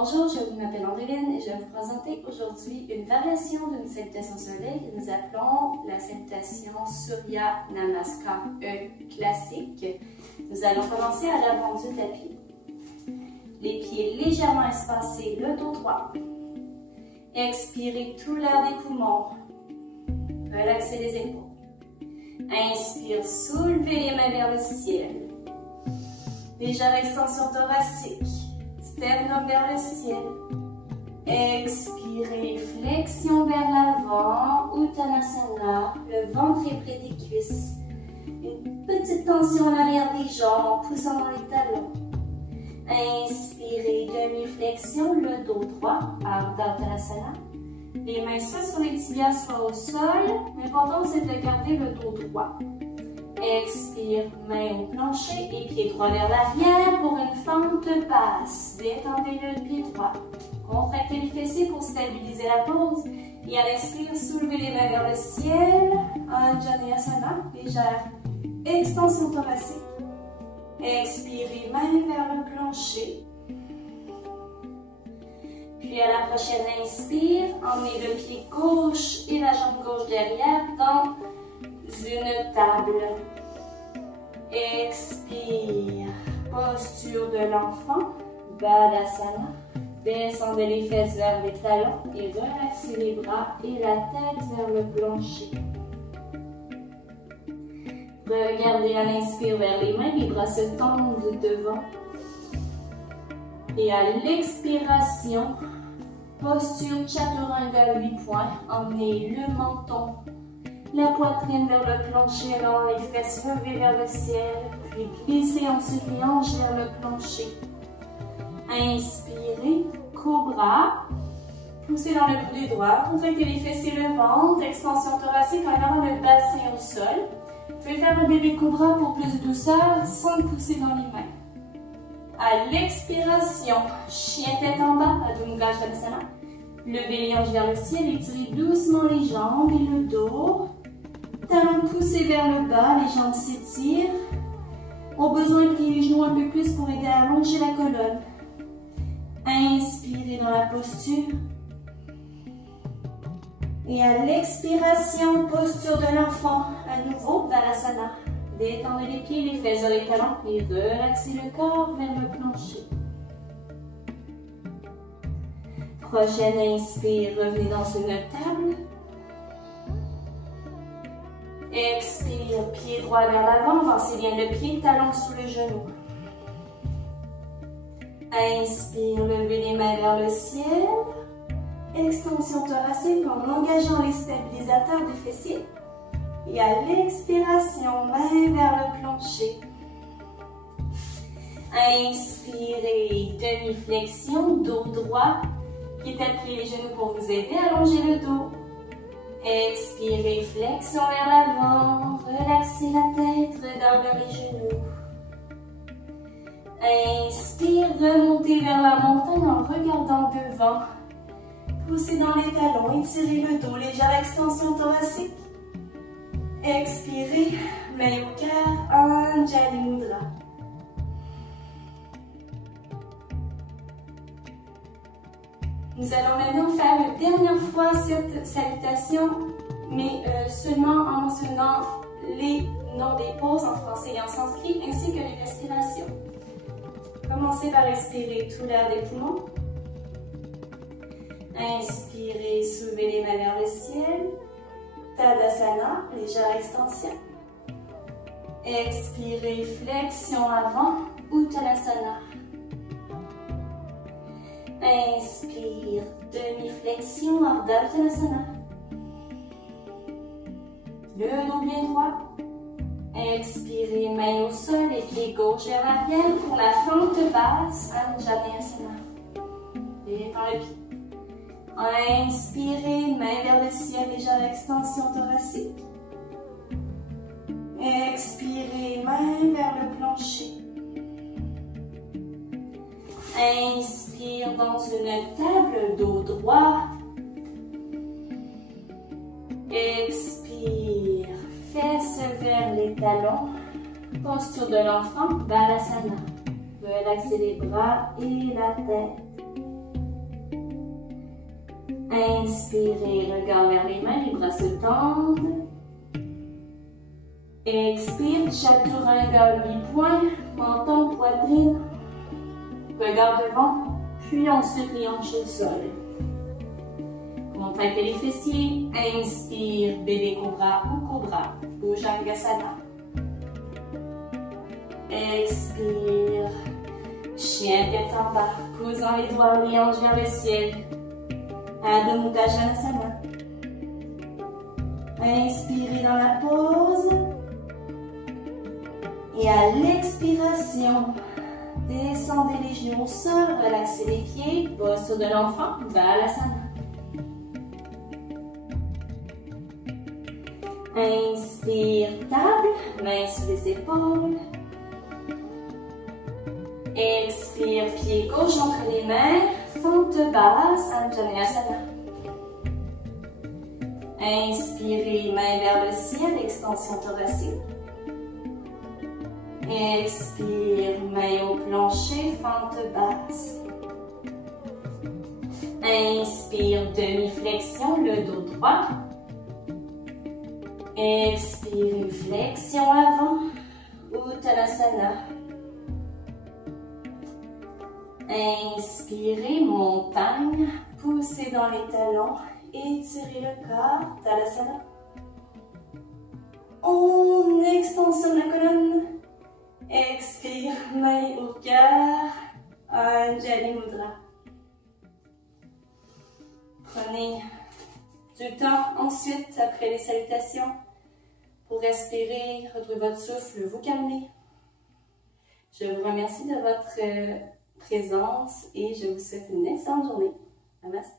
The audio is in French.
Bonjour, je m'appelle Andréline et je vais vous présenter aujourd'hui une variation d'une salutation soleil que nous appelons la salutation Surya Namaskar classique. Nous allons commencer à l'avant du tapis. Les pieds légèrement espacés, le dos droit. Expirez tout l'air des poumons. Relaxez les épaules. Inspire, soulevez les mains vers le ciel. Légère extension thoracique. Sternum vers le ciel. Expirez, flexion vers l'avant, Uttanasana, le ventre est près des cuisses. Une petite tension à l'arrière des jambes en poussant dans les talons. Inspirez, demi-flexion, le dos droit, Ardha Uttanasana. Les mains soit sur les tibias, soit au sol. L'important c'est de garder le dos droit. Expire, main au plancher et pied droit vers l'arrière pour une fente basse. Détendez le pied droit. Contractez les fessiers pour stabiliser la pose. Et à l'expire, soulevez les mains vers le ciel. Anjaneyasana, légère extension thoracique. Expirez, main vers le plancher. Puis à la prochaine inspire, emmenez le pied gauche et la jambe gauche derrière dans une table. Expire. Posture de l'enfant. Balasana. Descendez les fesses vers les talons et relaxez les bras et la tête vers le plancher. Regardez à l'inspire vers les mains, les bras se tendent devant. Et à l'expiration, posture Chaturanga 8 points. Emmenez le menton, la poitrine vers le plancher, alors les fesses levées vers le ciel, puis glissez ensuite les hanches vers le plancher. Inspirez, cobra, poussez dans le coude droit, contractez les fessiers et le ventre, extension thoracique en gardant le bassin au sol. Vous pouvez faire un bébé cobra pour plus de douceur sans pousser dans les mains. À l'expiration, chien tête en bas, Adho Mukha Svanasana. Levez les hanches vers le ciel, étirez doucement les jambes et le dos. Talons poussés vers le bas, les jambes s'étirent. Au besoin, pliez les genoux un peu plus pour aider à allonger la colonne. Inspirez dans la posture. Et à l'expiration, posture de l'enfant, à nouveau, Balasana. Détendez les pieds, les fesses vers les talons et relaxez le corps vers le plancher. Prochaine inspire, revenez dans une table. Expire, pied droit vers l'avant, avancez bien le pied, talon sous le genou. Inspire, levez les mains vers le ciel. Extension thoracique en engageant les stabilisateurs du fessier. Et à l'expiration, main vers le plancher. Inspirez, demi-flexion, dos droit. Établissez les genoux pour vous aider à allonger le dos. Expirez, flexion vers l'avant. Relaxez la tête, regard vers les genoux. Inspire, remontez vers la montagne en regardant devant. Poussez dans les talons, étirez le dos, légère extension thoracique. Expirez, main au cœur, Anjali Mudra. Nous allons maintenant faire une dernière fois cette salutation, mais seulement en mentionnant les noms des poses en français et en sanskrit, ainsi que les respirations. Commencez par expirer tout l'air des poumons. Inspirez, soulevez les mains vers le ciel. Tadasana, légère extension. Expirez, flexion avant, Uttanasana. Inspire, demi-flexion, Ardha Uttanasana. Le dos bien droit. Expirez, main au sol et pied gauche vers l'arrière pour la fente basse, Anjaneyasana. Détends le pied. Inspirez, main vers le ciel, légère extension thoracique. Expirez, main vers le plancher. Inspire dans une table, dos droit. Expire, fesses vers les talons. Posture de l'enfant, Balasana. Relaxez les bras et la tête. Inspirez, regard vers les mains, les bras se tendent. Expire, chaturanga, garde mi-poing, menton, poitrine. Regard devant, puis ensuite les hanches au sol. Contractez les fessiers. Inspire, bébé cobra ou cobra, Bhujangasana. Expire, chien tête en bas, posant les doigts, les hanches vers le ciel. Adho Mukha Svanasana. Inspirez dans la pause. Et à l'expiration, descendez les genoux au sol, relaxez les pieds, posture de l'enfant, Balasana. Inspire, table, mains sur les épaules. Expire, pied gauche entre les mains, fente basse, Anjaneyasana. Inspirez, main vers le ciel, extension thoracique. Expire, main au plancher, fente basse. Inspire, demi-flexion, le dos droit. Expire, une flexion avant, Uttanasana. Inspirez, montagne, poussez dans les talons, étirez le corps, Tadasana. On extensionne la colonne. Expire, main au cœur, Anjali Mudra. Prenez du temps ensuite, après les salutations, pour respirer, retrouver votre souffle, vous calmer. Je vous remercie de votre présence et je vous souhaite une excellente journée. Namaste.